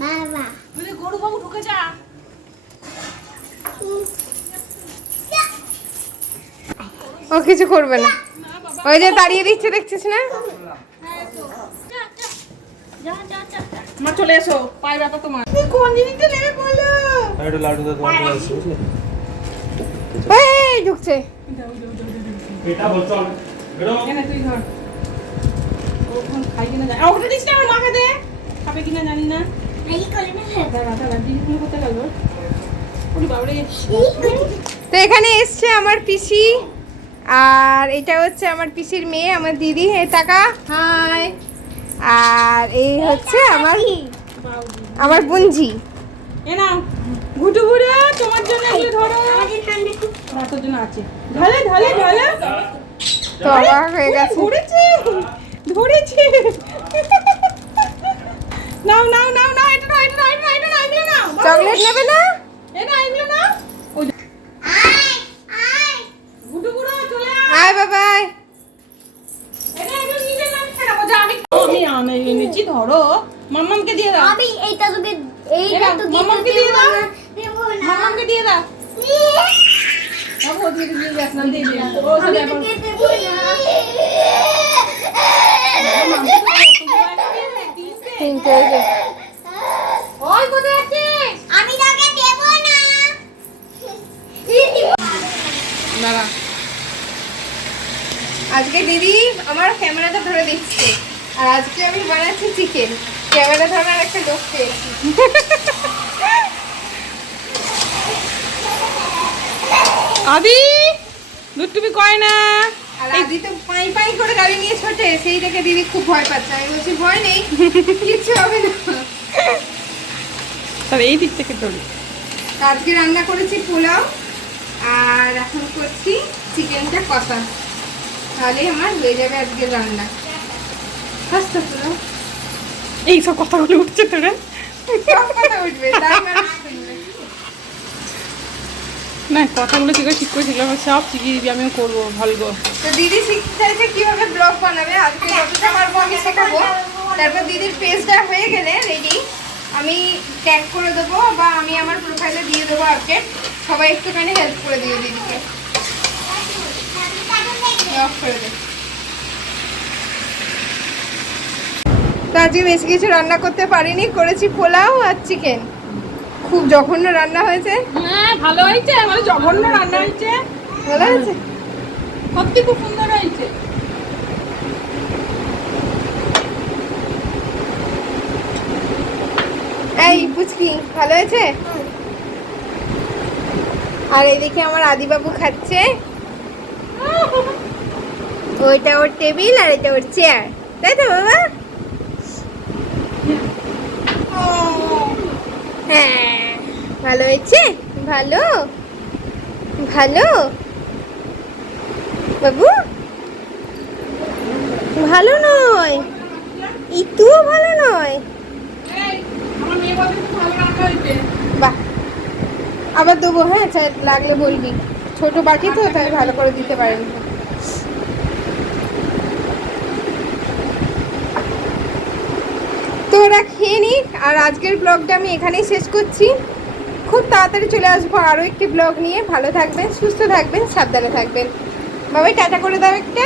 বাবা গরু বাবু ঢুকে যা। ও কিছু করবে না, ওই যে দাঁড়িয়ে দিচ্ছে দেখছিস না। মা চলে এসো, পায়ে ব্যথা তোমার। কোন জিনিসটা নেবে বলো? একটু লাড্ডু দাও তোমার কাছে আছে বুঝলে? এই ঢুকছে। এটা বলছো বেরো। এনে তুই ধর। ওখান খাই কিনা জানি। ওটা দিস না, আমার মাকে দে। খাবে কিনা জানি না। এই করে না দাঁড়া দাঁড়া, দিদি কোথায় গেল? ওরে বাবা রে। তো এখানে এসছে আমার পিসি, আর এটা হচ্ছে আমার পিসির মেয়ে, আমার দিদি। এই টাকা হাই। আর এই হচ্ছে আমার বুনঝি। এ নাও গুটু গুড়া, তোমার জন্য এগুলো ধরো। আমাদের ঠান্ডা খুব রাতের জন্য আছে। ঢালে ঢালে ঢালে। তো অবাক হয়ে গেছে। ধরেছে ধরেছে। নাও নাও নাও নাও, এটা নাও এটা নাও এটা নাও এটা নাও, এগুলো নাও। চকলেট নেবে না? এ না এগুলো নাও। ওই আয় আয় গুটু গুড়া চলে আয় বাবাই। এটা এগুলো নিজে নাম খারাপ যা। আমি এনেছি, ধরো মাম্মামকে দিয়ে দাও। আমি এইটা তোকে এইটা তো মাম্মামকে দিয়ে দাও। দেবো না মাম্মামকে দিয়ে দাও। বাবু ওদিকে দিয়ে যাস না, দিয়ে দে। ও আমি সব তোকে দেবো না তিনটে ওই যে। ওই কোথায় আছে? আমি তোকে দেবো না দাঁড়া, আজকে দিদি আমার ক্যামেরাটা ধরে দিচ্ছে, আর আজকে আমি বানাচ্ছি চিকেন। ক্যামেরা ধরার একটা লোক পেয়েছি। আদি দুধ তুমি কয় না। আর আদি তো পাই পাই করে গাড়ি নিয়ে ছোটে, সেই দেখে দিদি খুব ভয় পাচ্ছে। আমি বলছি ভয় নেই, কিচ্ছু হবে না। তাহলে এই দিক থেকে ধরি। আজকে রান্না করেছি পোলাও, আর এখন করছি চিকেনটা কষা। তাহলে আমার হয়ে যাবে আজকে রান্না। হাসতে পুরো এই সব কথাগুলো উঠছে তোরা। সব কথা উঠবে, তাই মানুষ শুনবে। না কথাগুলো কি করে ঠিক করে শিখলাম, সব শিখিয়ে দিবি, আমিও করবো ভালো। তো দিদি শিখতে চাইছে কিভাবে ব্লগ বানাবে। আজকে যতটা পারবো আমি শেখাবো। তারপর দিদির পেজটা হয়ে গেলে রেডি, আমি ট্যাগ করে দেবো বা আমি আমার প্রোফাইলে দিয়ে দেবো আপডেট। সবাই একটুখানি হেল্প করে দিও দিদিকে। অফ করে দে। তো আজকে বেশি কিছু রান্না করতে পারিনি, করেছি পোলাও আর চিকেন। খুব জঘন্য রান্না হয়েছে। হ্যাঁ ভালো হয়েছে, মানে জঘন্য রান্না হয়েছে। ভালো হয়েছে। সত্যি খুব সুন্দর হয়েছে। এই পুচকি ভালো হয়েছে। আর এইদিকে আমার আদিবাবু খাচ্ছে। ওইটা ওর টেবিল আর এটা ওর চেয়ার, তাই তো বাবা? হ্যাঁ ভালো হয়েছে। ভালো ভালো বাবু। ভালো নয়, ইতুও ভালো নয়। আমার মেয়ে বলছে খুব ভালো রান্না হয়েছে। বাহ, আবার দেবো। হ্যাঁ লাগলে বলবি, ছোট বাকি তো তাই ভালো করে দিতে পারেনি। তো ওরা খেয়ে নিক, আর আজকের ব্লগটা আমি এখানেই শেষ করছি। খুব তাড়াতাড়ি চলে আসবো আরও একটি ব্লগ নিয়ে। ভালো থাকবেন, সুস্থ থাকবেন, সাবধানে থাকবেন। বাবাই টাটা করে দাও একটা।